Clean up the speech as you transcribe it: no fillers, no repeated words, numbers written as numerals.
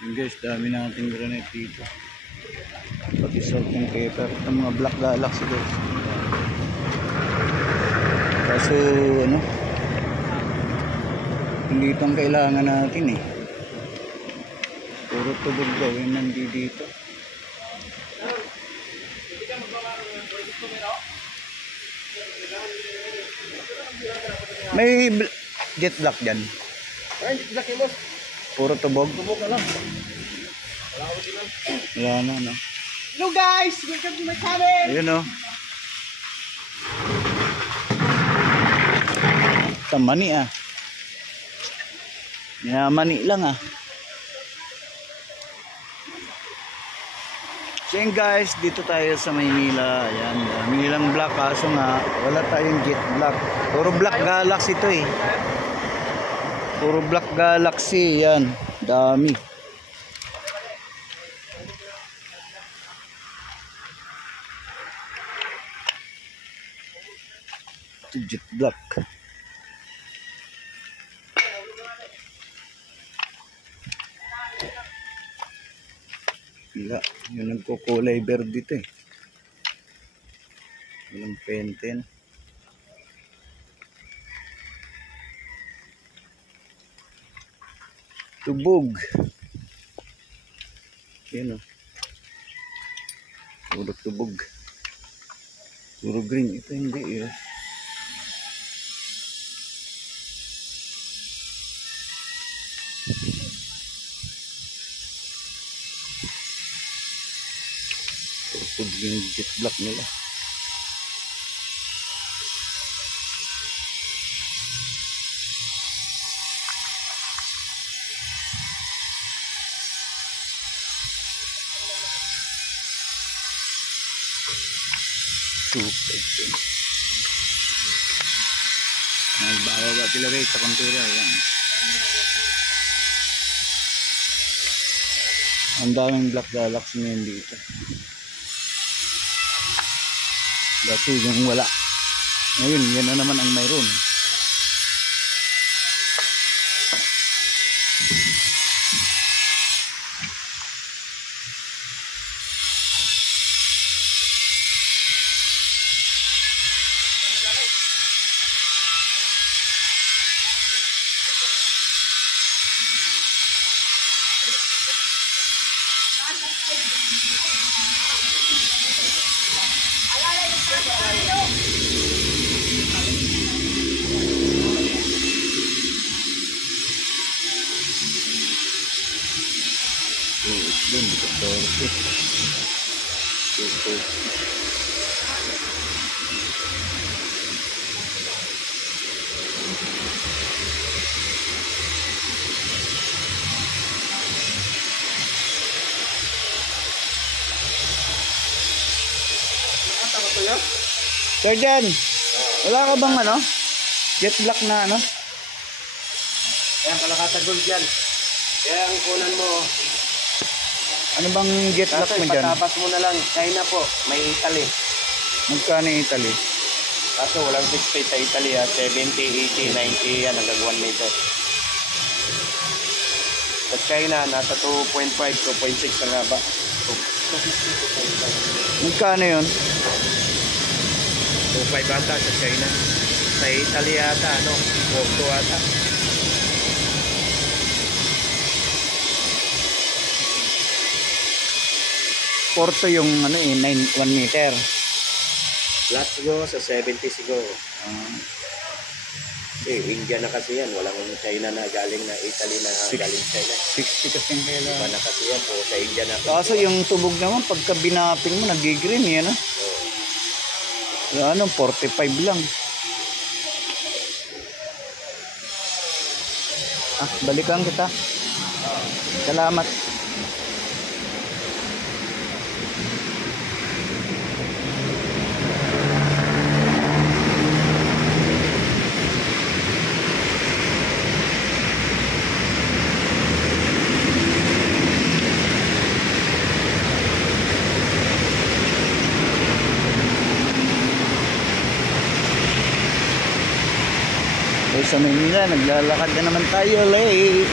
Yun guys, dami nating granite dito. Pati salt and pepper. Itong mga black galaxy guys. Kaso ano, hindi itong kailangan natin eh. Puro tubog daw yun nandito. May jet black dyan. Ay, jet black boss. Puro tubog. Tubog na lang. Wala na, no? Hello guys! Welcome to my channel! Ayun, no? Mani ah. Mani lang ah. So yun guys, dito tayo sa Maynila. Ayan, dami lang black. Kaso nga, wala tayong jet black. Puro black galaxy ito eh. Puro black galaxy. Yan, dami. Ito jet black. Wala, yun nagkukulay verde dito eh. Walang penten. Tubog. Yan o. Puro tubog. Puro green. Ito hindi eh. Tubog yung jet black nila. Nagbawa sila guys sa kontura. Yan. Ang daming black galaxy ngayon dito. Dati yung wala. Ngayon yan na naman ang mayroon. Dun, 14. Sir Jan, wala ka bang ano? Jet black na ano? Ayan, Kalakata Gold yan. Kaya ang kunan mo, Ano bang jet black mo dyan? ipatapas mo na lang. China po, may Italy. Magkano yung Italy? Kaso walang 60 sa Italy ha. 70, 80, 90 yan hanggang 1 meter. Sa China, nasa 2.5, 2.6 ang haba. 250, Magkano yun? 2.5 ata sa China. Sa Italy ata, ano, 4 ata. Porto yung ano eh, 1 meter. Lahat siguro sa 70 siguro. India na kasi yan. Walang China na galing na Italy na galing China. 60 kasi yung Iba kailangan. na kasi yan po sa India na. Kaso yung tubog naman, pagka binaping mo, nagigreen yan ah. Ano, 45 lang. Balikan kita. Salamat. Sa Manila, naglalakad na naman tayo late.